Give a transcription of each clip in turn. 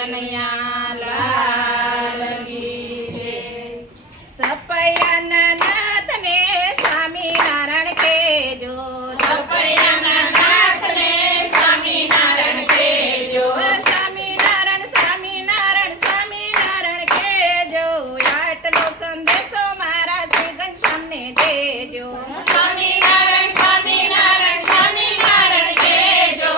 કનૈયા લાલ કી જય। સપૈયાના નાથને સ્વામિનારાયણ કહેજો, સપૈયાના નાથને સ્વામિનારાયણ કહેજો, સ્વામિનારાયણ સ્વામિનારાયણ સ્વામિનારાયણ કહેજો, આટલો સંદેશો મારા શ્રી ઘનશ્યામને દેજો। સ્વામિનારાયણ સ્વામિનારાયણ સ્વામિનારાયણ કહેજો,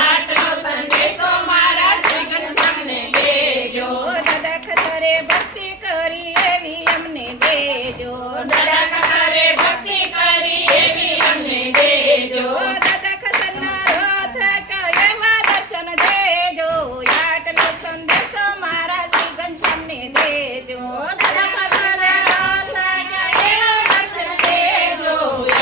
આટલો સંદેશો મારા શ્રી ઘનશ્યામને દેજો। દાદા ખતરે ભક્તિ કરી એવી અમને દેજો, દાદા ખતરે ભક્તિ કરી એવી અમને દેજો, દાદા ખતરના રથ એવા દર્શન દેજો, આટલો સંદેશો મારા શ્રી ઘનશ્યામને દેજો। દાદા ખતરે એવા દર્શન દેજો,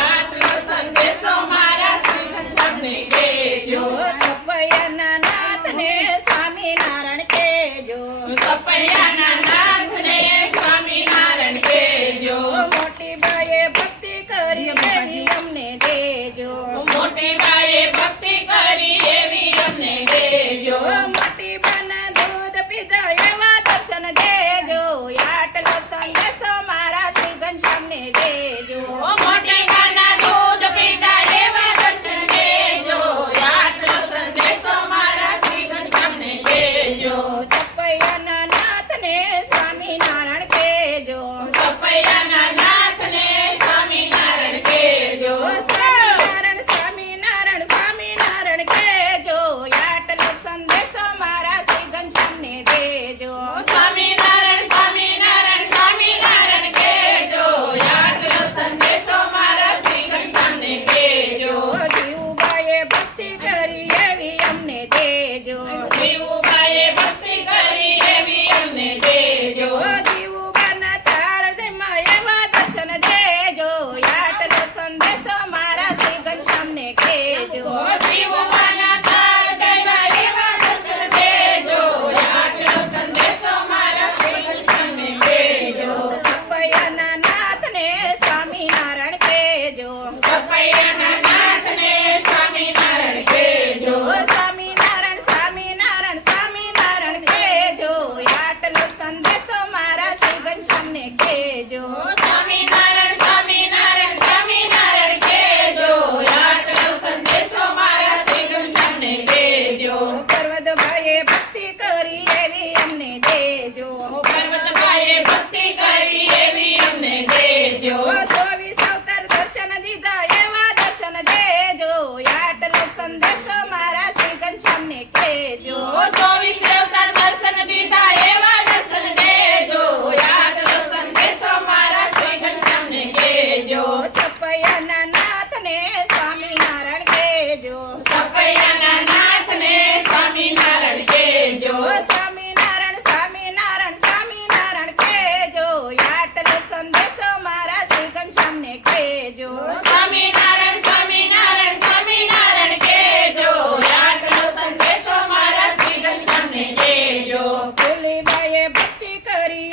આટલો સંદેશો મારા શ્રી ઘનશ્યામને દેજો। સપૈયાના નાથને સ્વામિનારાયણ કહેજો, સપૈયાના નાથને સ્વામિનારાયણ કહેજો, મોટી બાએ ભક્તિ કરી એવી અમને દેજો, મોટી બાએ ભક્તિ કરી એવી અમને દેજો, મોટી બાના દૂધ પીધા એવા દર્શન દેજો, આટલો સંદેશો મારા શ્રી ઘનશ્યામને દેજો। મોટી બાના દૂધ પીધા એવા દર્શન દેજો, આટલો સંદેશો મારા શ્રી ઘનશ્યામને દેજો। સપૈયાના નાથને સ્વામિનારાયણ કહેજો, સપૈયાના નાથને સ્વામિનારાયણ કહેજો, સ્વામિનારાયણ સ્વામિનારાયણ સ્વામિનારાયણ કહેજો, આટલો સંદેશો મારા શ્રી ઘનશ્યામને દેજો। સ્વામિનારાયણ સ્વામિનારાયણ સ્વામિનારાયણ કહેજો, આટલો સંદેશો મારા શ્રી ઘનશ્યામને દેજો। જીવુબાએ ભક્તિ કરી એવી અમને દેજો, જીવુબાએ ભક્તિ કરી એવી અમને દેજો, જીવુબાના થાળ જેમાં એવા દર્શન દેજો, આટલો સંદેશો મારા શ્રી ઘનશ્યામને કહેજો। જીવુબાના થાળ જયવા એવા દર્શન દેજો, આટલો સંદેશો મારા શ્રી ઘનશ્યામને દેજો। સપૈયાના નાથને સ્વામિનારાયણ કહેજો, સપૈયાના નાથને સ્વામિનારાયણ કહેજો, સ્વામિનારાયણ સ્વામિનારાયણ સ્વામિનારાયણ કહેજો, આટલો સંદેશો મારા શ્રી ઘનશ્યામને કહેજો। સ્વામિનારાયણ સ્વામિનારાયણ સ્વામિનારાયણ કહેજો, આટલો સંદેશો મારા શ્રી ઘનશ્યામને દેજો। પર્વતભાઈએ ભક્તિ કરી એવી અમને દેજો, પર્વતભાઈએ ભક્તિ કરી એવી અમને દેજો, 24 અવતાર દર્શન દીધા એવા દર્શન દેજો, આટલો સંદેશો મારા શ્રી ઘનશ્યામને કહેજો। 24 અવતાર દર્શન દીધા એવા દર્શન દેજો, આટલો સંદેશો મારા શ્રી ઘનશ્યામને કહેજો। સપૈયાના નાથને સ્વામિનારાયણ કહેજો, સપૈયાના નાથને સ્વામિનારાયણ કહેજો, સ્વામિનારાયણ સ્વામિનારાયણ સ્વામિનારાયણ કહેજો, આટલો સંદેશો મારા શ્રી ઘનશ્યામને કહેજો। સ્વામિનારાયણ સ્વામિનારાયણ સ્વામિનારાયણ કહેજો, આટલો સંદેશો મારા શ્રી ઘનશ્યામને કહેજો। ફૂલીબાઈએ ભક્તિ કરી